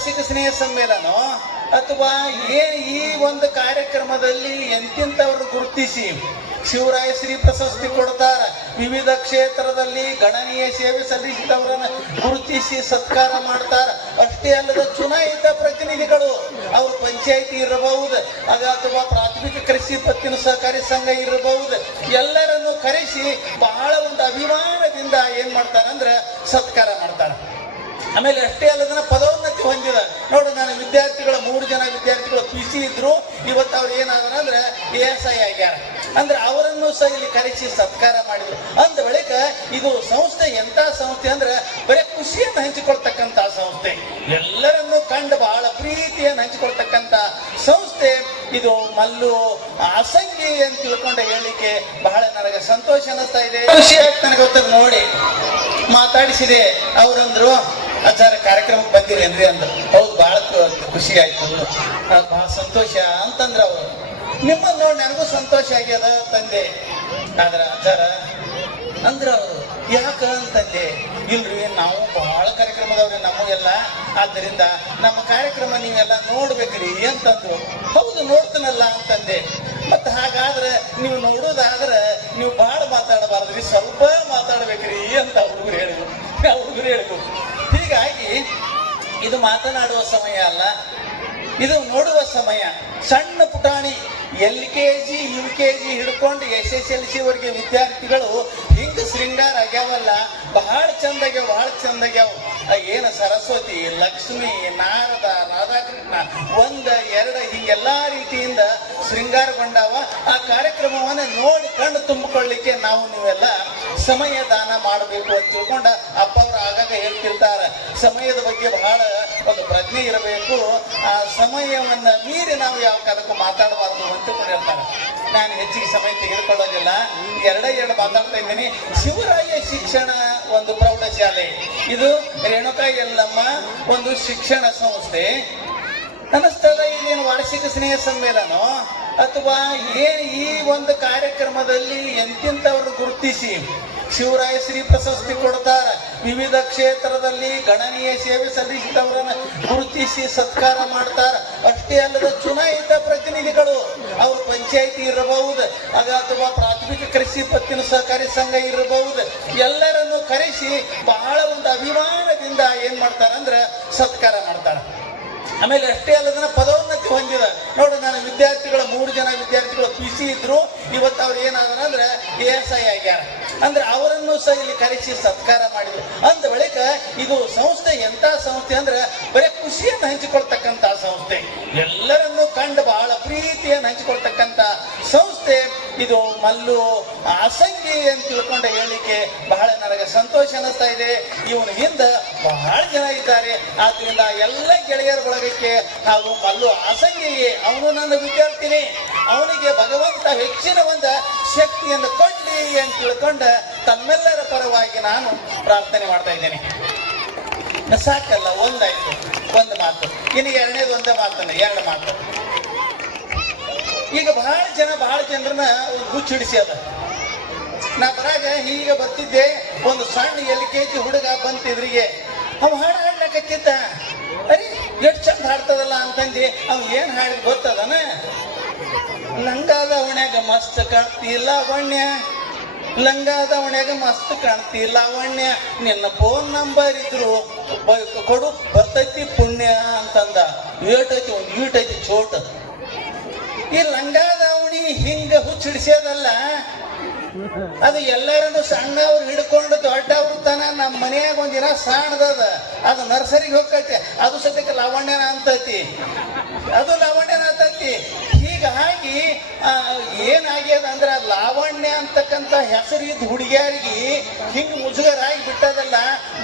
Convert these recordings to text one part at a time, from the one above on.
ವಾರ್ಷಿಕ ಸ್ನೇಹ ಸಮ್ಮೇಳನ ಅಥವಾ ಈ ಒಂದು ಕಾರ್ಯಕ್ರಮದಲ್ಲಿ ಎಂತಿಂತವ್ರನ್ನ ಗುರುತಿಸಿ ಶಿವರಾಯ ಶ್ರೀ ಪ್ರಶಸ್ತಿ ಕೊಡ್ತಾರ. ವಿವಿಧ ಕ್ಷೇತ್ರದಲ್ಲಿ ಗಣನೀಯ ಸೇವೆ ಸಲ್ಲಿಸಿದವರನ್ನ ಗುರುತಿಸಿ ಸತ್ಕಾರ ಮಾಡ್ತಾರ. ಅಷ್ಟೇ ಅಲ್ಲದ ಚುನಾಯಿತ ಪ್ರತಿನಿಧಿಗಳು, ಅವರು ಪಂಚಾಯಿತಿ ಇರಬಹುದು ಅಥವಾ ಪ್ರಾಥಮಿಕ ಕೃಷಿ ಪತ್ತಿನ ಸಹಕಾರಿ ಸಂಘ ಇರಬಹುದು, ಎಲ್ಲರನ್ನು ಕರೆಸಿ ಬಹಳ ಒಂದು ಅಭಿಮಾನದಿಂದ ಏನ್ ಮಾಡ್ತಾರಂದ್ರೆ ಸತ್ಕಾರ ಮಾಡ್ತಾರ. ಆಮೇಲೆ ಅಷ್ಟೇ ಅಲ್ಲದನ್ನ ಪದೋನ್ನತಿ ಹೊಂದಿದ ನೋಡು. ನಾನು ವಿದ್ಯಾರ್ಥಿಗಳು 3 ಜನ ವಿದ್ಯಾರ್ಥಿಗಳು PC ಇದ್ರು, ಇವತ್ತು ಅವ್ರು ಏನಾದ್ರ ಅಂದ್ರೆ ASI ಆಗ್ಯಾರ. ಅಂದ್ರೆ ಅವರನ್ನು ಸಹ ಇಲ್ಲಿ ಕರೆಸಿ ಸತ್ಕಾರ ಮಾಡಿದ್ರು. ಅಂದ ಬಳಿಕ ಇದು ಸಂಸ್ಥೆ ಎಂತ ಸಂಸ್ಥೆ ಅಂದ್ರೆ ಬರೀ ಖುಷಿಯನ್ನು ಹಂಚಿಕೊಳ್ತಕ್ಕಂತ ಸಂಸ್ಥೆ, ಎಲ್ಲರನ್ನು ಕಂಡು ಬಹಳ ಪ್ರೀತಿಯನ್ನು ಹಂಚಿಕೊಳ್ತಕ್ಕಂತ ಸಂಸ್ಥೆ ಇದು. ಮಲ್ಲು ಅಸಂಗಿ ಅಂತ ತಿಳ್ಕೊಂಡ ಹೇಳಿಕೆ ಬಹಳ ನನಗೆ ಸಂತೋಷ ಅನ್ನಿಸ್ತಾ ಇದೆ. ಖುಷಿ ಆಗ್ತಾ ನನಗೆ ಗೊತ್ತ ನೋಡಿ ಮಾತಾಡಿಸಿದೆ. ಅವರಂದ್ರು ಅಜ್ಜಾರ ಕಾರ್ಯಕ್ರಮಕ್ಕೆ ಬಂದಿರೇನ್ರಿ ಅಂದ್ರು. ಹೌದು, ಬಹಳ ಖುಷಿ ಆಯ್ತು, ಬಹಳ ಸಂತೋಷ ಅಂತಂದ್ರ ಅವರು. ನಿಮ್ಮನ್ನ ನೋಡಿ ನನಗೂ ಸಂತೋಷ ಆಗ್ಯದ ತಂದೆ. ಆದ್ರ ಅಜ್ಜಾರ ಅಂದ್ರ ಅವರು ಯಾಕ ಅಂತಂದೆ. ಇಲ್ರಿ, ನಾವು ಬಹಳ ಕಾರ್ಯಕ್ರಮದವ್ರಿ ನಮಗೆಲ್ಲ, ಆದ್ದರಿಂದ ನಮ್ಮ ಕಾರ್ಯಕ್ರಮ ನೀವೆಲ್ಲ ನೋಡ್ಬೇಕ್ರಿ ಅಂತಂದ್ರು. ಹೌದು, ನೋಡ್ತೀನಲ್ಲ ಅಂತಂದೆ. ಮತ್ತ ಹಾಗಾದ್ರೆ ನೀವು ನೋಡೋದಾದ್ರೆ ನೀವು ಬಹಳ ಮಾತಾಡಬಾರ್ದ್ರಿ, ಸ್ವಲ್ಪ ಮಾತಾಡ್ಬೇಕ್ರಿ ಅಂತ ಹುಡುಗರು ಹೇಳಿದ್ರು. ಹೀಗಾಗಿ ಇದು ಮಾತನಾಡುವ ಸಮಯ ಅಲ್ಲ, ಇದು ನೋಡುವ ಸಮಯ. ಸಣ್ಣ ಪುಟಾಣಿ LKG UKG ಹಿಡ್ಕೊಂಡು SSLC ವರೆಗೆ ವಿದ್ಯಾರ್ಥಿಗಳು ಹಿಂಗ ಶೃಂಗಾರ ಆಗ್ಯಾವಲ್ಲ, ಬಹಳ ಚಂದಾಗ್ಯಾವ. ಏನು ಸರಸ್ವತಿ, ಲಕ್ಷ್ಮಿ, ನಾರದ, ರಾಧಾಕೃಷ್ಣ 1 2 ಹೀಗೆಲ್ಲಾ ರೀತಿಯಿಂದ ಶೃಂಗಾರಗೊಂಡಾವ. ಆ ಕಾರ್ಯಕ್ರಮವನ್ನು ನೋಡಿ ಕಣ್ಣು ತುಂಬಿಕೊಳ್ಳಿಕ್ಕೆ ನೀವೆಲ್ಲ ಸಮಯ ದಾನ ಮಾಡಬೇಕು ಅಂತ ತಿಳ್ಕೊಂಡ ಅಪ್ಪ ಅವರು ಆಗಾಗ ಹೇಳ್ತಿರ್ತಾರೆ. ಸಮಯದ ಬಗ್ಗೆ ಬಹಳ ಒಂದು ಪ್ರಜ್ಞೆ ಇರಬೇಕು. ಆ ಸಮಯವನ್ನ ಮೀರಿ ನಾವು ಯಾವ ಕಾಲಕ್ಕೂ ಮಾತಾಡಬಾರ್ದು ಅಂತ ಹೇಳ್ತಾರೆ. ನಾನು ಹೆಚ್ಚಿಗೆ ಸಮಯ ತೆಗೆದುಕೊಳ್ಳೋದಿಲ್ಲ, 2 ಮಾತಾಡ್ತಾ ಇದ್ದೀನಿ. ಶಿವರಾಯ ಶಿಕ್ಷಣ ಒಂದು ಪ್ರೌಢಶಾಲೆ, ಇದು ರೇಣುಕಾ ಯಲ್ಲಮ್ಮ ಒಂದು ಶಿಕ್ಷಣ ಸಂಸ್ಥೆ. ಅನ್ನಿಸ್ತದ ಇದೇನು ವಾರ್ಷಿಕ ಸ್ನೇಹ ಸಮ್ಮೇಳನ ಅಥವಾ ಈ ಒಂದು ಕಾರ್ಯಕ್ರಮದಲ್ಲಿ ಎಂತಿಂತವ್ರನ್ನ ಗುರುತಿಸಿ ಶಿವರಾಯ ಶ್ರೀ ಪ್ರಶಸ್ತಿ ಕೊಡ್ತಾರ. ವಿವಿಧ ಕ್ಷೇತ್ರದಲ್ಲಿ ಗಣನೀಯ ಸೇವೆ ಸಲ್ಲಿಸಿದವರನ್ನ ಗುರುತಿಸಿ ಸತ್ಕಾರ ಮಾಡ್ತಾರ. ಅಷ್ಟೇ ಅಲ್ಲದ ಚುನಾಯಿತ ಪ್ರತಿನಿಧಿಗಳು, ಅವರು ಪಂಚಾಯಿತಿ ಇರಬಹುದು ಅಥವಾ ಪ್ರಾಥಮಿಕ ಕೃಷಿ ಪತ್ತಿನ ಸಹಕಾರಿ ಸಂಘ ಇರಬಹುದು, ಎಲ್ಲರನ್ನು ಕರೆಸಿ ಬಹಳ ಒಂದು ಅಭಿಮಾನದಿಂದ ಏನ್ ಮಾಡ್ತಾರಂದ್ರೆ ಸತ್ಕಾರ ಮಾಡ್ತಾರ. ಆಮೇಲೆ ಅಷ್ಟೇ ಅಲ್ಲದನ್ನ ಪದೋನ್ನತಿ ಹೊಂದಿದ ನೋಡು. ನಾನು ವಿದ್ಯಾರ್ಥಿಗಳು 3 ಜನ ವಿದ್ಯಾರ್ಥಿಗಳು PC ಇದ್ರು, ಇವತ್ತು ಅವ್ರು ಏನಾದ್ರ ಅಂದ್ರೆ ASI ಆಗ್ಯಾರ. ಅಂದ್ರೆ ಅವರನ್ನು ಸಹ ಇಲ್ಲಿ ಕರೆಸಿ ಸತ್ಕಾರ ಮಾಡಿದ್ರು. ಅಂದ ಬಳಿಕ ಇದು ಸಂಸ್ಥೆ ಎಂತ ಸಂಸ್ಥೆ ಅಂದ್ರೆ ಬರೀ ಖುಷಿಯನ್ನು ಹಂಚಿಕೊಳ್ತಕ್ಕಂತ ಸಂಸ್ಥೆ, ಎಲ್ಲರನ್ನು ಕಂಡು ಬಹಳ ಪ್ರೀತಿಯನ್ನು ಹಂಚಿಕೊಳ್ತಕ್ಕಂತ ಸಂಸ್ಥೆ ಇದು. ಮಲ್ಲು ಅಸಂಗಿ ಅಂತ ತಿಳ್ಕೊಂಡ ಹೇಳಿಕೆ ಬಹಳ ನನಗೆ ಸಂತೋಷ ಅನ್ನಿಸ್ತಾ ಇದೆ. ಇವನ ಹಿಂದ ಬಹಳ ಜನ ಇದ್ದಾರೆ. ಆದ್ರಿಂದ ಎಲ್ಲ ಗೆಳೆಯರ ಬಳಗಕ್ಕೆ ಹಾಗೂ ಮಲ್ಲು ಅಸಂಗಿಗೆ, ಅವನು ನನ್ನ ವಿದ್ಯಾರ್ಥಿನಿ, ಅವನಿಗೆ ಭಗವಂತ ಹೆಚ್ಚಿನ ಒಂದು ಶಕ್ತಿಯನ್ನು ಕೊಡ್ಲಿ ಅಂತ ತಿಳ್ಕೊಂಡ ತಮ್ಮೆಲ್ಲರ ಪರವಾಗಿ ನಾನು ಪ್ರಾರ್ಥನೆ ಮಾಡ್ತಾ ಇದ್ದೇನೆ. ಸಾಕಲ್ಲ, ಒಂದಾಯ್ತು, ಒಂದು ಮಾತು. ಇನ್ನು 2ನೇದು ಒಂದೇ ಮಾತನ್ನ 2 ಮಾತು. ಈಗ ಬಹಳ ಜನರನ್ನ ಒಂದು ಹುಚ್ಚಿಡಿಸಿ ಅದ. ನಾ ಬರಾಗ ಹೀಗೆ ಬರ್ತಿದ್ದೆ, ಒಂದು ಸಣ್ಣ LKG ಹುಡುಗ ಬಂತಿದ್ರಿಗೆ, ಅವ್ ಹಾಡು ಹಾಡ್ಲಕತ್ತಿದ್ದ. ಅರೆ ಎಷ್ಟು ಚಂದ ಹಾಡ್ತದಲ್ಲ ಅಂತಂದು ಅವ್ ಏನ್ ಹಾಡಿದ್ ಗೊತ್ತದನ? ಲಂಗಾದ ಅವಣ್ಯಾಗ ಮಸ್ತ್ ಕಾಣ್ತಿ ಲಾವಣ್ಯ, ಲಂಗಾದ ಅವಣ್ಯಾಗ ಮಸ್ತ್ ಕಾಣ್ತಿ ಲಾವಣ್ಯ, ನಿನ್ನ ಫೋನ್ ನಂಬರ್ ಇದ್ರು ಕೊಡು ಬರ್ತೈತಿ ಪುಣ್ಯ ಅಂತಂದ. ಏಟೈತಿ, ಒಂದು ಈಟೈತಿ ಚೋಟ. ಈ ಲಂಗಾದಾವಣಿ ಹಿಂಗ ಹುಚ್ಚಿಡಿಸೋದಲ್ಲ, ಅದು ಎಲ್ಲರನ್ನು ಸಣ್ಣವ್ರು ಹಿಡ್ಕೊಂಡು ದೊಡ್ಡವ್ರ ತನ. ನಮ್ಮ ಮನೆಯಾಗ ಒಂದಿನ ಸಣ್ಣದದ, ಅದು ನರ್ಸರಿಗೆ ಹೋಗ್ತೈತಿ, ಅದು ಸದ್ಯಕ್ಕೆ ಲಾವಣ್ಯನ ಅಂತೈತಿ, ಅದು ಲಾವಣ್ಯನ ಅಂತೈತಿ. ಹೀಗಾಗಿ ಏನಾಗ್ಯದ ಅಂದ್ರೆ ಲಾವಣ್ಯ ಅಂತಕ್ಕಂಥ ಹೆಸರಿದ್ದ ಹುಡುಗಿಯರಿಗೆ ಹಿಂಗ್ ಮುಜುಗರಾಗಿ ಬಿಟ್ಟದಲ್ಲ.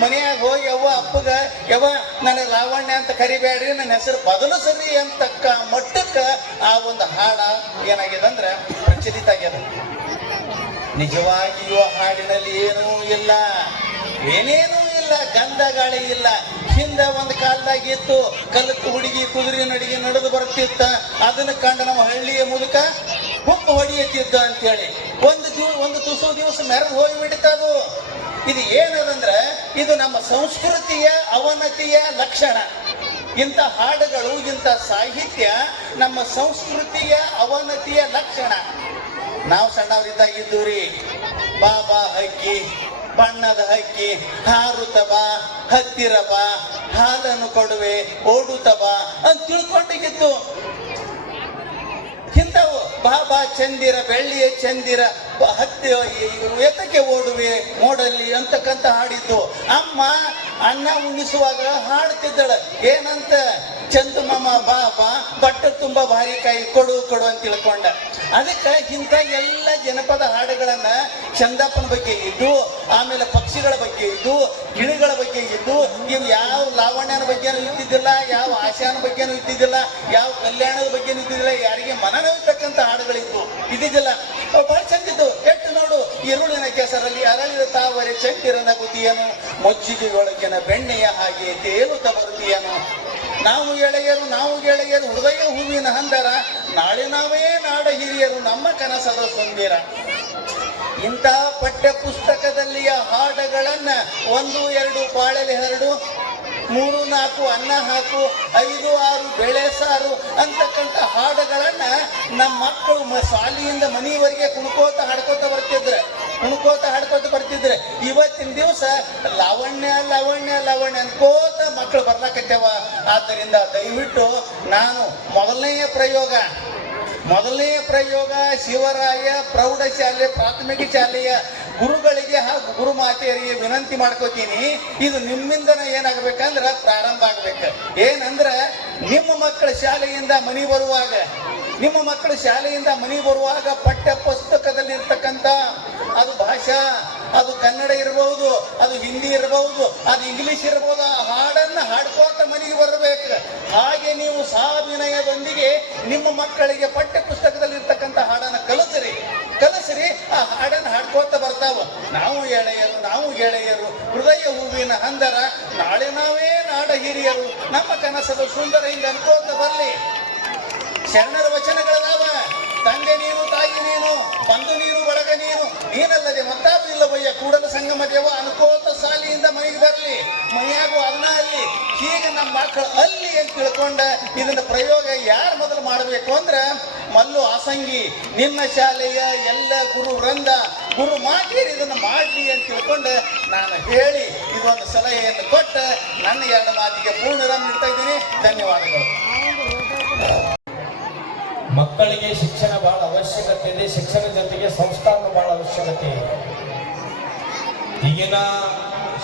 ಮನೆಯಾಗ ಹೋಗಿ ಯವ್ವ ಅಪ್ಪಗ ಯವ್ವ ನನಗೆ ಲಾವಣ್ಯ ಅಂತ ಕರಿಬೇಡ್ರಿ, ನನ್ನ ಹೆಸರು ಬದಲಿಸ್ರಿ ಅಂತಕ್ಕ ಮಟ್ಟಕ್ಕ ಆ ಒಂದು ಹಾಡ ಏನಾಗ್ಯದ ಅಂದ್ರೆ ಪ್ರಚಲಿತ ಆಗ್ಯದ. ನಿಜವಾಗಿಯೂ ಹಾಡಿನಲ್ಲಿ ಏನೂ ಇಲ್ಲ, ಏನೇನೂ ಇಲ್ಲ, ಗಂಧ ಗಾಳಿ ಇಲ್ಲ. ಹಿಂದ ಒಂದು ಕಾಲದಾಗಿತ್ತು, ಕಲತ್ತು ಹುಡುಗಿ ಕುದುರೆ ನಡಿಗೆ ನಡೆದು ಬರ್ತಿತ್ತ, ಅದನ್ನ ಕಂಡು ನಮ್ಮ ಹಳ್ಳಿಯ ಮೂಲಕ ಹುಪ್ಪು ಹೊಡಿಯುತ್ತಿದ್ದ ಅಂತೇಳಿ ಒಂದು ತುಸು ದಿವಸ ಮೆರೆದು ಹೋಗಿಬಿಡ್ತದು. ಇದು ಏನದಂದ್ರೆ ಇದು ನಮ್ಮ ಸಂಸ್ಕೃತಿಯ ಅವನತಿಯ ಲಕ್ಷಣ. ಇಂಥ ಹಾಡುಗಳು, ಇಂಥ ಸಾಹಿತ್ಯ ನಮ್ಮ ಸಂಸ್ಕೃತಿಯ ಅವನತಿಯ ಲಕ್ಷಣ. ನಾವು ಸಣ್ಣವರಿದ್ದಾಗಿದ್ದು ರೀ, ಬಾಬಾ ಹಕ್ಕಿ, ಬಣ್ಣದ ಹಕ್ಕಿ, ಹಾರುತ್ತ ಬಾ, ಹತ್ತಿರ ಬಾ, ಹಾಲನ್ನು ಕೊಡುವೆ, ಓಡುತ್ತ ಬಾ ಅಂತ ತಿಳ್ಕೊಂಡಿದ್ದು. ಇಂಥವು ಬಾಬಾ ಚಂದಿರ, ಬೆಳ್ಳಿಯ ಚಂದಿರ, ಹತ್ತಿ ಎತ್ತಕ್ಕೆ ಓಡುವೆ ಮೋಡಲ್ಲಿ ಅಂತಕ್ಕಂಥ ಹಾಡಿದ್ದು. ಅಮ್ಮ ಅನ್ನ ಉಣಿಸುವಾಗ ಹಾಡ್ತಿದ್ದಳ, ಏನಂತ? ಚಂದಮಾಮ ಬಾಬಾ ಬಟ್ಟೆ ತುಂಬ ಭಾರಿ ಕಾಯಿ ಕೊಡು ಕೊಡು ಅಂತ ತಿಳ್ಕೊಂಡ. ಅದಕ್ಕೆ ಇಂಥ ಎಲ್ಲ ಜನಪದ ಹಾಡುಗಳನ್ನ ಚಂದಪ್ಪನ ಬಗ್ಗೆ ಇದ್ದು, ಆಮೇಲೆ ಪಕ್ಷಿಗಳ ಬಗ್ಗೆ ಇದ್ದು, ಗಿಳಿಗಳ ಬಗ್ಗೆ ಇದ್ದು, ಇವು ಯಾವ ಲಾವಣ್ಯನ ಬಗ್ಗೆನೂ ಇದ್ದಿದ್ದಿಲ್ಲ, ಯಾವ ಆಶಾನ ಬಗ್ಗೆನೂ ಇದ್ದಿದ್ದಿಲ್ಲ, ಯಾವ ಕಲ್ಯಾಣದ ಬಗ್ಗೆನೂ ಇದ್ದಿದ್ದಿಲ್ಲ, ಯಾರಿಗೆ ಮನನವಿರ್ತಕ್ಕಂಥ ಹಾಡುಗಳಿತ್ತು, ಇದ್ದಿದ್ದಿಲ್ಲ. ಬಹಳ ಚಂದಿದ್ದು. ಎಟ್ಟು ನೋಡು, ಈರುಳಿನ ಕೆಸರಲ್ಲಿ ಅರಳಿದ ತಾವರೆ ಚಂದಿರನ ಗುತಿಯನು, ಮೊಚ್ಚಿಗೆಯೊಳಗಿನ ಬೆಣ್ಣೆಯ ಹಾಗೆ ತೇಲುತ್ತ ಬರುತ್ತೀಯನು. ನಾವು ಗೆಳೆಯರು ಹೃದಯ ಹೂವಿನ ಹಂದರ, ನಾಳೆ ನಾವೇ ನಾಡ ಹಿರಿಯರು ನಮ್ಮ ಕನಸದ ಸುಂದಿರ. ಇಂಥ ಪಠ್ಯ ಪುಸ್ತಕದಲ್ಲಿಯ ಹಾಡುಗಳನ್ನ 1, 2 ಬಾಳೆಲೆ ಹರಡು, 3, 4 ಅನ್ನ ಹಾಕು, 5, 6 ಬೇಳೆ ಸಾರು ಅಂತಕ್ಕಂಥ ಹಾಡುಗಳನ್ನ ನಮ್ಮ ಮಕ್ಕಳು ಶಾಲೆಯಿಂದ ಮನೆಯವರೆಗೆ ಕುಣ್ಕೋತ ಹಾಡ್ಕೋತ ಬರ್ತಿದ್ರೆ ಇವತ್ತಿನ ದಿವಸ ಲಾವಣ್ಯ ಅನ್ಕೋತ ಮಕ್ಕಳು ಬರ್ಲಾಕತ್ತೇವ. ಆದ್ದರಿಂದ ದಯವಿಟ್ಟು ನಾನು ಮೊದಲನೆಯ ಪ್ರಯೋಗ ಶಿವರಾಯ ಪ್ರೌಢಶಾಲೆ ಪ್ರಾಥಮಿಕ ಶಾಲೆಯ ಗುರುಗಳಿಗೆ ಹಾಗೂ ಗುರುಮಾತೆಯರಿಗೆ ವಿನಂತಿ ಮಾಡ್ಕೋತೀನಿ. ಇದು ನಿಮ್ಮಿಂದನ ಏನಾಗಬೇಕಂದ್ರೆ ಪ್ರಾರಂಭ ಆಗ್ಬೇಕು. ಏನಂದ್ರೆ ನಿಮ್ಮ ಮಕ್ಕಳ ಶಾಲೆಯಿಂದ ಮನೆ ಬರುವಾಗ ಪಠ್ಯ ಪುಸ್ತಕದಲ್ಲಿ ಇರ್ತಕ್ಕಂಥ ಅದು ಭಾಷಾ, ಅದು ಕನ್ನಡ ಇರಬಹುದು, ಅದು ಹಿಂದಿ ಇರಬಹುದು, ಅದು ಇಂಗ್ಲಿಷ್ ಇರಬಹುದು, ಆ ಹಾಡನ್ನ ಹಾಡ್ಕೋತ ಮನೆಗೆ ಬರಬೇಕು. ಹಾಗೆ ನೀವು ಸಾವಿನಯದೊಂದಿಗೆ ನಿಮ್ಮ ಮಕ್ಕಳಿಗೆ ಪಠ್ಯ ಪುಸ್ತಕದಲ್ಲಿ ಇರ್ತಕ್ಕಂಥ ಹಾಡನ್ನ ಕಲಿಸ್ರಿ. ಆ ಹಾಡನ್ನು ಹಾಡ್ಕೋತ ಬರ್ತಾವ. ನಾವು ಗೆಳೆಯರು ಹೃದಯ ಹೂವಿನ ಹಂದರ, ನಾಳೆ ನಾವೇ ನಾಡ ಹಿರಿಯರು ನಮ್ಮ ಕನಸದ ಸುಂದರ, ಹಿಂಗ ಅನ್ಕೋತ ಬರ್ಲಿ. ಶರಣರ ವಚನಗಳದಾವ, ತಂದೆ ನೀನು, ತಾಯಿ ನೀನು, ಬಂಧು ನೀನು, ಬಳಗ ನೀನಲ್ಲದೆ ಮತ್ತಾರು ಇಲ್ಲವಯ್ಯ, ಕೂಡಲ ಸಂಗಮ ದೇವ ಅನ್ಕೋತ ಶಾಲೆಯಿಂದ ಮನೆಗೆ ಬರಲಿ. ಮೈಯಾಗು ಅನ್ನ ಅಲ್ಲಿ, ಹೀಗೆ ನಮ್ಮ ಮಕ್ಕಳು ಅಲ್ಲಿ ಅಂತ ತಿಳ್ಕೊಂಡ ಇದನ್ನ ಪ್ರಯೋಗ ಯಾರು ಮೊದಲು ಮಾಡಬೇಕು ಅಂದ್ರೆ ಮಲ್ಲು ಆಸಂಗಿ, ನಿಮ್ಮ ಶಾಲೆಯ ಎಲ್ಲ ಗುರು ವೃಂದ, ಗುರು ಮಾತೆಯರು ಇದನ್ನು ಮಾಡಲಿ ಅಂತ ತಿಳ್ಕೊಂಡು ನಾನು ಹೇಳಿ ಇದೊಂದು ಸಲಹೆಯನ್ನು ಕೊಟ್ಟು ನನ್ನ 2 ಮಾತಿಗೆ ಪೂರ್ಣ ವಿರಾಮ ನೀಡ್ತಾ ಇದ್ದೀನಿ. ಧನ್ಯವಾದಗಳು. ಮಕ್ಕಳಿಗೆ ಶಿಕ್ಷಣ ಬಹಳ ಅವಶ್ಯಕತೆ ಇದೆ. ಶಿಕ್ಷಣ ಜೊತೆಗೆ ಸಂಸ್ಕಾರ ಬಹಳ ಅವಶ್ಯಕತೆ ಇದೆ. ಈಗಿನ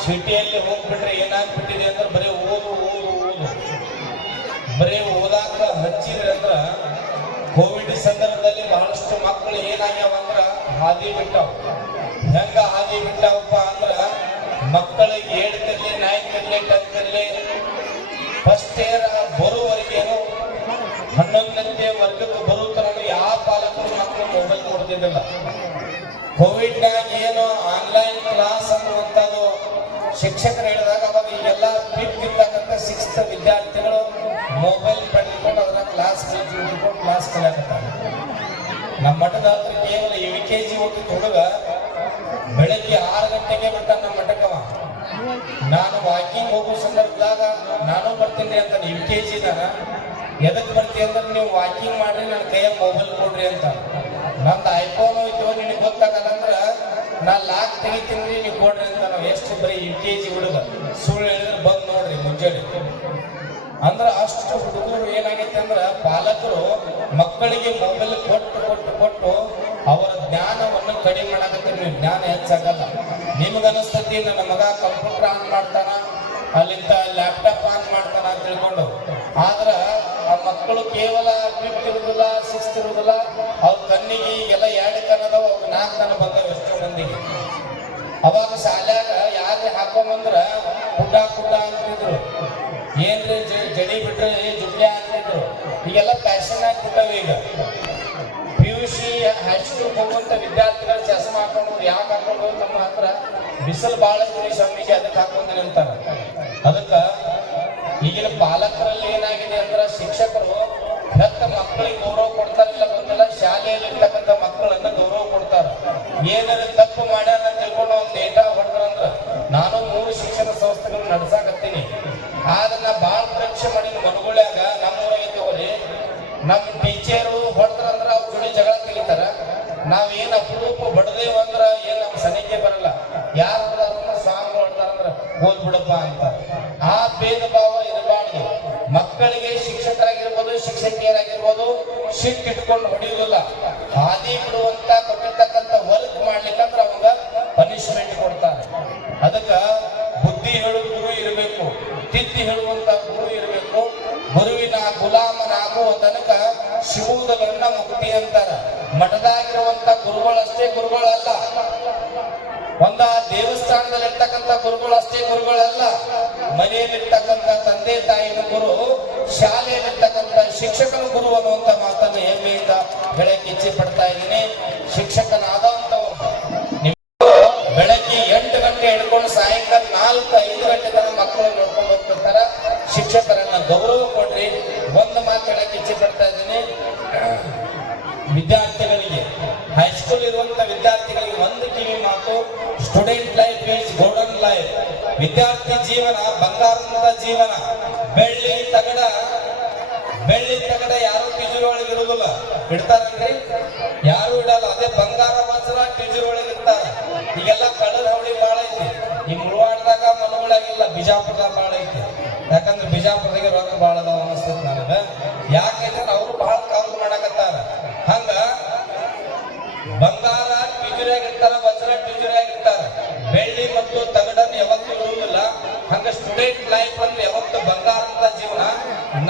ಸಿಟಿಯಲ್ಲಿ ಹೋಗ್ಬಿಟ್ರೆ ಏನಾಗ್ಬಿಟ್ಟಿದೆ ಅಂದ್ರೆ ಬರೀ ಓದು ಬರೀ ಓದಾಕ ಹಚ್ಚಿದ್ರೆ ಅಂದ್ರ ಕೋವಿಡ್ ಸಂದರ್ಭದಲ್ಲಿ ಬಹಳಷ್ಟು ಮಕ್ಕಳು ಏನಾಗ್ಯಾವ ಅಂದ್ರ ಹಾದಿ ಬಿಟ್ಟಾವ. ಹೆಂಗ ಹಾದಿ ಬಿಟ್ಟಾವಪ್ಪ ಅಂದ್ರ ಮಕ್ಕಳಿಗೆ 7ನೇ 9ನೇ 10ನೇ ಫಸ್ಟ್ ಇಯರ್ ಬರುವವರೆಗೇನು 11ನೇ ವರ್ಗಕ್ಕೆ ಬರುತ್ತಾರ ಯಾವ ಪಾಲಕರು ಮಕ್ಕಳು ಮೊಬೈಲ್ ಕೊಡ್ತಿದ್ದಿಲ್ಲ. ಕೋವಿಡ್ನಾಗ ಏನು ಆನ್ಲೈನ್ ಕ್ಲಾಸ್ ಅನ್ನುವಂಥದ್ದು ಶಿಕ್ಷಕರು ಹೇಳಿದಾಗ ಅವಾಗ ಈಗೆಲ್ಲ ಬಿಟ್ಟಿರ್ತಕ್ಕಂಥ 6th ವಿದ್ಯಾರ್ಥಿಗಳು ಮೊಬೈಲ್ ಪಡೆದುಕೊಂಡು ಅದರ ಕ್ಲಾಸ್ ಕಲಿಯಾಕತ್ತಾರೆ. ನಮ್ಮ ಮಠದ ಹತ್ರ ಕೇವಲ UKG ಹೋಗಿದ್ದ ಹುಡುಗ ಬೆಳಗ್ಗೆ 6 ಗಂಟೆಗೆ ಬಿಟ್ಟ ನಮ್ಮ ಮಠಕ್ಕವ. ನಾನು ವಾಕಿಂಗ್ ಹೋಗೋ ಸಂದರ್ಭದಾಗ ನಾನು ಬರ್ತೀನಿ ಅಂತ UKG ಎದಕ್ಕೆ ಬರ್ತೀವಿ ಅಂದ್ರೆ ನೀವು ವಾಕಿಂಗ್ ಮಾಡ್ರಿ, ನನ್ನ ಕೈಯಾಗ ಮೊಬೈಲ್ ಕೊಡ್ರಿ ಅಂತ. ನಂದು ಐಫೋನ್ ಹೋಯ್ತು ನಿನಗೆ ಗೊತ್ತಾಗಲ್ಲ ಅಂದ್ರೆ ನಾನು ಲಾಕ್ ತೆಗಿತೀನಿ, ನೀವು ಕೊಡ್ರಿ ಅಂತ. ನಾವು ಎಷ್ಟು ಬರೀ UKG ಹುಡುಗ ಸುಳ್ಳು ಹೇಳಿದ್ರೆ ಬಂದು ನೋಡ್ರಿ ಮುಂಜಾನೆ ಅಂದ್ರೆ ಅಷ್ಟು ಹುಡುಗರು ಏನಾಗೈತೆ ಅಂದ್ರೆ ಪಾಲಕರು ಮಕ್ಕಳಿಗೆ ಮೊಬೈಲ್ ಕೊಟ್ಟು ಅವರ ಜ್ಞಾನವನ್ನು ಕಡಿಮೆ ಮಾಡಕತ್ತೀವಿ. ಜ್ಞಾನ ಹೆಚ್ಚಾಗಲ್ಲ. ನಿಮ್ಗನಿಸ್ತತಿ ನನ್ನ ಮಗ ಕಂಪ್ಯೂಟರ್ ಆನ್ ಮಾಡ್ತಾನ, ಅಲ್ಲಿಂದ ಲ್ಯಾಪ್ಟಾಪ್ ಆನ್ ಮಾಡ್ತಾನ ಅಂತ ತಿಳ್ಕೊಂಡು. ಆದ್ರೆ ಆ ಮಕ್ಕಳು ಕೇವಲ 5th ಇರುದಿಲ್ಲ, 6th ಇರುದಿಲ್ಲ. ಅವ್ರ ಕಣ್ಣಿಗೆ ಈಗೆಲ್ಲ 2 ಕಣ್ಣದವ, ಅವ್ರು 4 ಕಣ್ಣು ಬಂದವ ಎಷ್ಟೋ ಮಂದಿಗೆ. ಅವಾಗ ಶಾಲ್ಯಾಗ ಯಾರೇ ಹಾಕೊಂಬಂದ್ರ ಕುಡ್ಡ ಅಂತಿದ್ರು, ಏನ್ರಿ ಜಡಿ ಬಿಟ್ರೆ ಜುಡ್ಲೆ ಅಂತಿದ್ರು. ಈಗೆಲ್ಲ ಫ್ಯಾಷನ್ ಆಗಿಬಿಟ್ಟವ. ಈಗ PUC ಹೈಸ್ಕೂಲ್ ಹೋಗುವಂತ ವಿದ್ಯಾರ್ಥಿಗಳು ಚಸ್ಮಾ ಹಾಕೊಂಡು ಯಾಕೆ ಹಾಕೊಂಡು ನಮ್ಮ ಹತ್ರ ಬಿಸಿಲು ಬಾಳ ಸ್ವಾಮಿಗೆ ಅದಕ್ಕೆ ಹಾಕೊಂಡು ನಿಲ್ತಾರ. ಅದಕ್ಕ ಈಗಿನ ಪಾಲಕರಲ್ಲಿ ಏನಾಗಿದೆ ಅಂದ್ರೆ ಶಿಕ್ಷಕರು ಹೆತ್ತ ಮಕ್ಕಳಿಗೆ ಗೌರವ ಕೊಡ್ತಾರಿಲ್ಲ ಬಂದಿಲ್ಲ, ಶಾಲೆಯಲ್ಲಿ ಇರ್ತಕ್ಕಂಥ ಮಕ್ಕಳನ್ನ ಗೌರವ ಕೊಡ್ತಾರ. ಏನಾದ್ರು ತಪ್ಪು ಮಾಡ್ಯಾರ ಅಂತ ತಿಳ್ಕೊಂಡು ಒಂದು ಡೇಟಾ ಹೊಡೆದ್ರಂದ್ರ, ನಾನು 3 ಶಿಕ್ಷಣ ಸಂಸ್ಥೆಗಳನ್ನ ನಡೆಸಾಕತ್ತೀನಿ. ಆದ್ರೆ ನಾ ಭಾಳ ಪರೀಕ್ಷೆ ಮಾಡಿ ಮುಳುಗುಳ್ಯಾಗ ನಮ್ಮ ಊರಾಗೆ ತಗೋರಿ, ನಮ್ಮ ಟೀಚರು ಹೊಡೆದ್ರಂದ್ರ ಅವ್ರ ಜೋಡಿ ಜಗಳ ತೆಗಿತಾರ. ನಾವೇನು ಅಪರೂಪ ಬಡದೇವು ಅಂದ್ರ ಏನ್ ನಮ್ ಸನಿಕೆ ಬರಲ್ಲ. ಯಾರು ಹೊಡೆದಾರ ಸ್ವಾಮಿ ಹೊಡ್ತಾರಂದ್ರ ಹೋಗ್ಬಿಡಪ್ಪ ಅಂತ. ಆ ಭೇದ ಭಾವ ಇರಬಾರ್ದು. ಮಕ್ಕಳಿಗೆ ಶಿಕ್ಷಕರಾಗಿರ್ಬೋದು, ಶಿಕ್ಷಕಿಯರಾಗಿರ್ಬೋದು ಸಿಟ್ಟು ಇಟ್ಕೊಂಡು ಹೊಡೆಯುವುದಿಲ್ಲ. ಹಾದಿ ಬಿಡುವಂತ ಕೊಟ್ಟಿರ್ತಕ್ಕಂಥ ವರ್ಕ್ ಮಾಡ್ಲಿಕ್ಕಂದ್ರ ಅವಾಗ ಪನಿಷ್ಮೆಂಟ್ ಕೊಡ್ತಾರೆ. ಅದಕ್ಕ ಬುದ್ಧಿ ಹೇಳುವ ಗುರು ಇರಬೇಕು, ತಿದ್ದಿ ಹೇಳುವಂತ ಗುರು ಇರಬೇಕು. ಗುರುವಿನ ಗುಲಾಮನಾಗುವ ತನಕ ಶಿವುದನ್ನ ಮುಕ್ತಿ ಅಂತಾರ. ಮಠದಾಗಿರುವಂತ ಗುರುಗಳಷ್ಟೇ ಗುರುಗಳಲ್ಲ, ಒಂದ ದೇವಸ್ಥಾನದಲ್ಲಿ ಇರ್ತಕ್ಕಂಥ ಗುರುಗಳಷ್ಟೇ ಗುರುಗಳಲ್ಲ. ಮನೆಯಲ್ಲಿರ್ತಕ್ಕಂಥ ತಂದೆ ತಾಯಿನ ಗುರು, ಶಾಲೆಯಲ್ಲಿರ್ತಕ್ಕಂಥ ಶಿಕ್ಷಕನ ಗುರು ಅನ್ನುವಂತ ಮಾತನ್ನು ಹೆಮ್ಮೆಯಿಂದ ಹೇಳಕ್ಕೆ ಇಚ್ಛೆ ಪಡ್ತಾ ಇದ್ದೀನಿ. ಶಿಕ್ಷಕನಾದಂಥವ್ರು ಬೆಳಗ್ಗೆ 8 ಗಂಟೆ ಹಿಡ್ಕೊಂಡು ಸಾಯಂಕಾಲ 4-5 ಗಂಟೆ ತನಕ ಮಕ್ಕಳು ನೋಡ್ಕೊಂಡು ಹೋಗ್ತಿರ್ತಾರ. ಶಿಕ್ಷಕರನ್ನ ಗೌರವ ಕೊಡ್ರಿ. ಒಂದು ಮಾತು ಹೇಳಕ್ಕೆ ಇಚ್ಛೆ ಪಡ್ತಾ ಇದ್ದೀನಿ. ವಿದ್ಯಾರ್ಥಿಗಳಿಗೆ, ಹೈಸ್ಕೂಲ್ ಇರುವಂತ ವಿದ್ಯಾರ್ಥಿಗಳಿಗೆ ಒಂದು ಕಿವಿ ಮಾತು, student life is golden life. ವಿದ್ಯಾರ್ಥಿ ಜೀವನ ಬಂಗಾರದ ಜೀವನ. ಬೆಳ್ಳಿ ತಗಡ ಯಾರು ಟಿಜುರಿ ಒಳಗೆ ಇರುವುದಿಲ್ಲ, ಇಡ್ತಾರಲ್ರಿ? ಯಾರು ಇಡಲ್ಲ. ಅದೇ ಬಂಗಾರ ವಜ್ರ ಟಿಜುರಿ ಒಳಗೆ ಇರ್ತಾರ. ಈಗೆಲ್ಲ ಕಳ್ಳರ ಹೊಳಿ ಬಾಳ ಐತಿ. ಈ ಮುಳವಾಡದಾಗ ಮನಗಳಾಗಿಲ್ಲ, ಬಿಜಾಪುರದಾಗ ಬಾಳ ಐತಿ. ಯಾಕಂದ್ರೆ ಬಿಜಾಪುರದಾಗ ರೊಕ್ಕ ಬಾಳ ಅದಾವ ಅನಿಸ್ತೈತಿ ನನಗ. ಯಾಕಂದ್ರೆ ಅವರು ಬಹಳ ಕಾವಲು ಮಾಡಕತ್ತಾರ. ಹಂಗ ಬಂಗಾರ ಟಿಜುರಿಯಾಗಿರ್ತಾರ, ವಜ್ರ ಟಿಜುರಿಯಾಗಿರ್ತಾರ. ಬೆಳ್ಳಿ ಮತ್ತು ತಗಡನ್ನು ಯಾವತ್ತೂ ಇರುವುದಿಲ್ಲ. ಹಂಗ ಸ್ಟೂಡೆಂಟ್ ಲೈಫ್ ಅಂದ್ರೆ ಯಾವತ್ತು ಬಂಗಾರದ ಜೀವನ.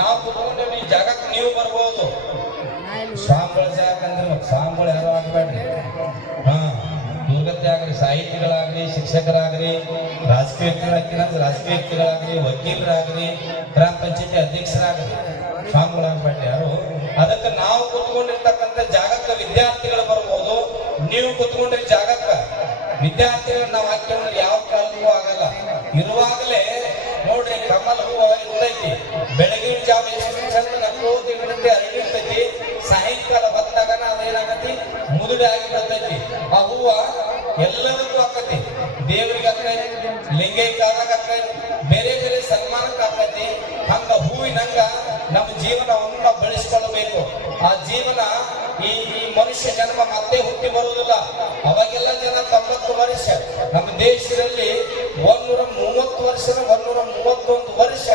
ನಾವು ಕುತ್ಕೊಂಡು ಈ ಜಾಗಕ್ಕೆ ನೀವು ಬರ್ಬೋದು. ಸ್ವಾಮಿಗಳ ಜಾಗ ಅಂದ್ರೆ ಸ್ವಾಮಿಗಳು ಯಾರು ಆಗ್ಬೇಡ್ರಿ. ದುರ್ಗತಿ ಆಗ್ರಿ, ಸಾಹಿತಿಗಳಾಗ್ರಿ, ಶಿಕ್ಷಕರಾಗ್ರಿ, ರಾಜಕೀಯ ವ್ಯಕ್ತಿಗಳಾಗ್ರಿ, ವಕೀಲರಾಗ್ರಿ, ಗ್ರಾಮ ಪಂಚಾಯತಿ ಅಧ್ಯಕ್ಷರಾಗ್ರಿ, ಸ್ವಾಮಿಗಳಾಗ್ಬೇಡ್ರಿ ಯಾರು. ಅದಕ್ಕೆ ನಾವು ಕುತ್ಕೊಂಡಿರ್ತಕ್ಕಂಥ ಜಾಗಕ್ಕೆ ವಿದ್ಯಾರ್ಥಿಗಳು ಬರ್ಬೋದು. ನೀವು ಕುತ್ಕೊಂಡ್ರಿ ಜಾಗಕ್ಕ ವಿದ್ಯಾರ್ಥಿಗಳು ನಾವು ಹಾಕಿದ್ರೆ ಯಾವ ಕಾಲಕ್ಕೂ ಆಗಲ್ಲ. ಇರುವಾಗಲೇ ನೋಡ್ರಿ, ಕಮಲ ಹೂವು ಇರ್ತೈತಿ. ಬೆಳಗಿನ ಜಾವ ಎಷ್ಟು ಚಂದ ನಕ್ಕೋತಿ ಬಿಡುತ್ತೆ, ಅರಳಿರ್ತೈತಿ. ಸಾಯಂಕಾಲ ಬಂದಾಗ ಅದೇನಾಗತಿ, ಮುದುಡೆ ಆಗಿ ಬಿಡ್ತೈತಿ. ಆ ಹೂವ ಎಲ್ಲದಕ್ಕೂ ಆಕತಿ. ದೇವರಿಗೆ ಆಕೈತಿ, ಲಿಂಗೈಕಾದಾಗ ಆಕೈತಿ, ಬೇರೆ ಬೇರೆ ಸನ್ಮಾನಕ್ಕೆ ಆಕೈತಿ. ಹಂಗ ಹೂವಿನಂಗ ನಮ್ಮ ಜೀವನವನ್ನು ನಾವು ಬೆಳೆಸ್ಕೊಳ್ಬೇಕು. ಆ ಜೀವನ ಈ ಮನುಷ್ಯ ಜನ್ಮ ಮತ್ತೆ ಹುಟ್ಟಿ ಬರುವುದಿಲ್ಲ. ಅವಾಗೆಲ್ಲ ಜನ 90 ವರ್ಷ, ನಮ್ಮ ದೇಶದಲ್ಲಿ 130 ವರ್ಷ 131 ವರ್ಷ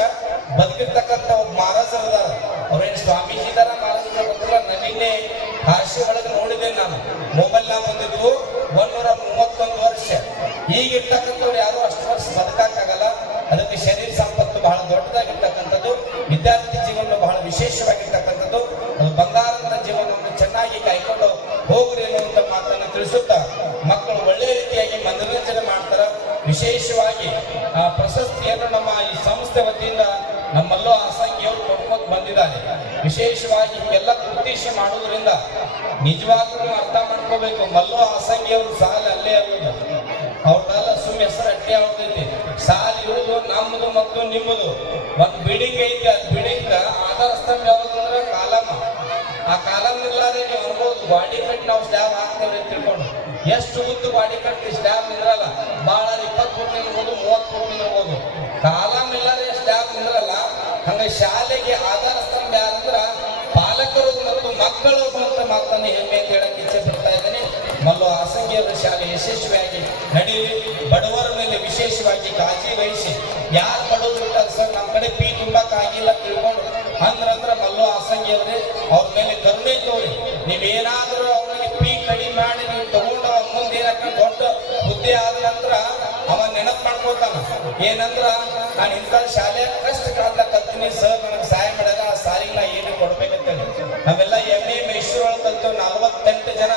ಬದುಕಿರ್ತಕ್ಕಂಥ ಒಬ್ಬ ಮಹಾರಾಜರದಾರ. ಅವ್ರೇನು ಸ್ವಾಮೀಜಿ ಇದಾರ, ಮಹಾರಾಜರ ಗೊತ್ತಿಲ್ಲ. ನನ್ನಿನ್ನೆ ಭಾಷೆ ಒಳಗೆ ನೋಡಿದೆ ನಾನು, ಮೊಬೈಲ್ ನಾಗ ಬಂದಿದ್ರು. 131 ವರ್ಷ. ಈಗಿರ್ತಕ್ಕಂಥವ್ರು ಯಾರು ಅಷ್ಟು ವರ್ಷ ಬದುಕಾಗಲ್ಲ. ಅದಕ್ಕೆ ಶರೀರ ಸಂಪತ್ತು ಬಹಳ ದೊಡ್ಡದಾಗಿರ್ತಕ್ಕಂಥದ್ದು. ವಿದ್ಯಾರ್ಥಿ ಜೀವನ ಬಹಳ ವಿಶೇಷವಾಗಿರ್ತಕ್ಕಂಥದ್ದು. ಅದು ಬಂಗಾರದ ಜೀವನವನ್ನು ಚೆನ್ನಾಗಿ ಕಾಯ್ಕೊಂಡು ಹೋಗ್ರಿ ಅನ್ನುವಂಥ ಮಾತನ್ನು ತಿಳಿಸುತ್ತಾ, ಮಕ್ಕಳು ಒಳ್ಳೆಯ ರೀತಿಯಾಗಿ ಮನೋರಂಜನೆ ಮಾಡ್ತಾರ. ವಿಶೇಷವಾಗಿ ಆ ಪ್ರಶಸ್ತಿಯನ್ನು ನಮ್ಮ ಈ ಸಂಸ್ಥೆ ವತಿಯಿಂದ ನಮ್ಮಲ್ಲೂ ಆಸಂಗಿಯವರು ಕೊಡ್ಕೊಂಡು ಬಂದಿದ್ದಾರೆ. ವಿಶೇಷವಾಗಿ ಎಲ್ಲ ಉದ್ದೇಶ ಮಾಡುವುದರಿಂದ ನಿಜವಾಗ್ಲೂ ಅರ್ಥ ಮಾಡ್ಕೋಬೇಕು. ಮಲ್ಲೋ ಆಸಂಗಿಯವರು ಸಾಲ ಅಲ್ಲೇ ಆಗೋದು, ಅವ್ರದೆಲ್ಲ ಸುಮ್ಮ ಹೆಸರು ಅಡ್ಡಿ ಆಗ್ತೈತಿ. ಸಾಲ ಇರುವುದು ನಮ್ಮದು ಮತ್ತು ನಿಮ್ಮದು. ಒಂದು ಬಿಲ್ಡಿಂಗ್ ಐತಿ, ಅದು ಬಿಲ್ಡಿಂಗ್ ಆಧಾರ ಸ್ತಂಭ ಯಾವ್ದಂದ್ರೆ ಕಾಲಮ. ಆ ಕಾಲಮ್ ಇರ್ಲಾದ್ರೆ ನೀವು ಅನ್ಬೋದು ಗಾಡಿ ಕಟ್ಟಿ ನಾವು ಸ್ಲ್ಯಾಬ್ ಹಾಕ್ತೇವೆ ಅಂತ ತಿಳ್ಕೊಂಡು. ಎಷ್ಟು ಉದ್ದು ಗಾಡಿ ಕಟ್ಟಿ ಸ್ಲ್ಯಾಬ್ ನಿಂದ್ರಲ್ಲ. ಭಾಳ 20 ಫೂಟ್ ನಿಲ್ಬೋದು, 30 ಫೂಟ್ ನಿಲ್ಬೋದು. ಕಾಲಮ್ ಇಲ್ಲಾದ್ರೆ ಸ್ಲ್ಯಾಬ್ ನಿಂದ್ರಲ್ಲ. ಹಂಗ ಶಾಲೆಗೆ ಆಧಾರ ಸ್ತಂಭ ಯಾರಂದ್ರ ಪಾಲಕರು ಮತ್ತು ಮಕ್ಕಳು ಅಂತ ಮಾತನ್ನು ಹೆಮ್ಮೆ ಅಂತ ಹೇಳಕ್ಕೆ ಇಚ್ಛೆ ಪಡ್ತಾ ಇದ್ದೇನೆ. ಮಲ್ಲು ಆಸಂಗಿಯವರ ಶಾಲೆ ಯಶಸ್ವಿಯಾಗಿ ನಡೆಯಲಿ. ಬಡವರ ಮೇಲೆ ವಿಶೇಷವಾಗಿ ಕಾಳಜಿ ವಹಿಸಿ, ಯಾರು ಬಡವರು ಇರ್ತಾರೆ ಸರ್ ನಮ್ಮ ಕಡೆ ಫೀ ತುಂಬಕ್ಕಾಗಿಲ್ಲ ತಿಳ್ಕೊಂಡು ಅಂದ್ರ ಮಲ್ಲು ಆಸಂಗಿಯವರೇ ಅವ್ರ ಮೇಲೆ ಕರುಣೆ ತೋರಿ. ನೀವೇನಾದ್ರೂ ಅವ್ರಿಗೆ ಫೀ ಕಡಿಮೆ ಮಾಡಿ ನೀವು ತಗೊಂಡು ಅವ್ರ ಮುಂದೆ ಏನಕ್ಕೆ ದೊಡ್ಡ ಹುದ್ದೆ ಆದ ನಂತರ ಅವ ನೆನಪು ಮಾಡ್ಕೊತಾನ. ಏನಂದ್ರ ನಾನು ಇಂಥ ಶಾಲೆ ಕಷ್ಟ ಕಾಲ ಕಲ್ತೀನಿ ಸರ್, ನನಗೆ ಸಹಾಯ ಮಾಡಿದ ಆ ಸಾರಿಗೆ ನಾ ಏನು ಕೊಡ್ಬೇಕಂತೇಳಿ. ನಾವೆಲ್ಲ MA ಮೈಸೂರು ಒಳಗೆ ಕಲ್ತೇವೆ 48 ಜನ.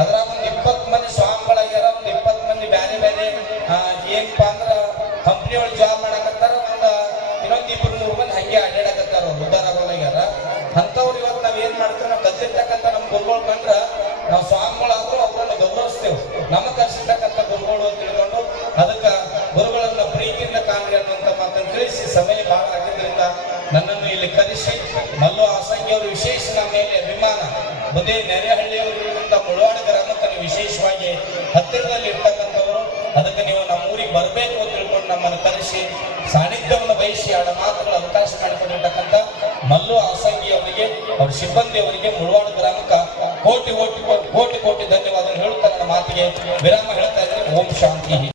ಅದ್ರಾಗ ಒಂದು 20 ಮಂದಿ ಸ್ವಾಮಿಗಳಾಗ್ಯಾರ, ಒಂದು 20 ಮಂದಿ ಬೇರೆ ಬೇರೆ ಏನಪ್ಪ ಅಂದ್ರ ಕಂಪ್ನಿ ಒಳಗೆ ಜಾಬ್ ಮಾಡಕತ್ತಾರ. ಒಂದು ಇನ್ನೊಂದು 2-3 ಮಂದಿ ಹಂಗೆ ಅಡ್ಡಾಡಕತ್ತಾರ, ಉದ್ದಾರ ಆಗೋಗ್ಯಾರ. ಅಂಥವ್ರು ಇವತ್ತು ನಾವ್ ಏನ್ ಮಾಡ್ತೇವೆ, ನಾವು ಕಲ್ತಿರ್ತಕ್ಕಂಥ ನಮ್ಮ ಗುರುಗಳು ಕಂಡ್ರ ನಾವು ಸ್ವಾಮಿಗಳಾದ್ರೂ ಅವ್ರನ್ನ ಗೌರವಿಸ್ತೇವೆ. ನಮ್ಮ ಕಲಿಸಿರ್ತಕ್ಕಂಥ ಗುರುಗಳು ಅಂತ ತಿಳ್ಕೊಂಡು ಅದಕ್ಕೆ ಗುರುಗಳನ್ನ ಪ್ರೀತಿಯಿಂದ ಕಾಣ್ರಿ ಅನ್ನುವಂಥ ಮಾತನ್ನು ತಿಳಿಸಿ, ಸಮಯ ಬಹಳ ಆಗಿದ್ದರಿಂದ ನನ್ನನ್ನು ಇಲ್ಲಿ ಕರೆಸಿ ಮಲ್ಲು ಆಸಂಗಿಯವರು ವಿಶೇಷ ನಮ್ಮ ಮೇಲೆ ಅಭಿಮಾನ. ಬದೇ ನೆರೆಹಳ್ಳಿಯವರು ಇರುವಂತ ಮುಳವಾಡ ಗ್ರಾಮಕ್ಕೆ ವಿಶೇಷವಾಗಿ ಹತ್ತಿರದಲ್ಲಿ ಇರ್ತಕ್ಕಂಥವರು. ಅದಕ್ಕೆ ನೀವು ನಮ್ಮ ಊರಿಗೆ ಬರಬೇಕು ಅಂತ ತಿಳ್ಕೊಂಡು ನಮ್ಮನ್ನು ಕರೆಸಿ ಸಾನ್ನಿಧ್ಯವನ್ನು ವಹಿಸಿ 2 ಮಾತುಗಳ ಅವಕಾಶ ಮಾಡಿಕೊಂಡಿರ್ತಕ್ಕಂಥ ಮಲ್ಲು ಆಸಂಗಿ ಅವರಿಗೆ ಅವ್ರ ಸಿಬ್ಬಂದಿ ಅವರಿಗೆ ಮುಳವಾಡ ಗ್ರಾಮಕ್ಕೆ ಕೋಟಿ ಕೋಟಿ ಕೋಟಿ ಕೋಟಿ ಧನ್ಯವಾದ ಹೇಳ್ತಾ ನನ್ನ ಮಾತಿಗೆ ವಿರಾಮ ಹೇಳ್ತಾ ಇದ್ದೀನಿ. ಓಂ ಶಾಂತಿ.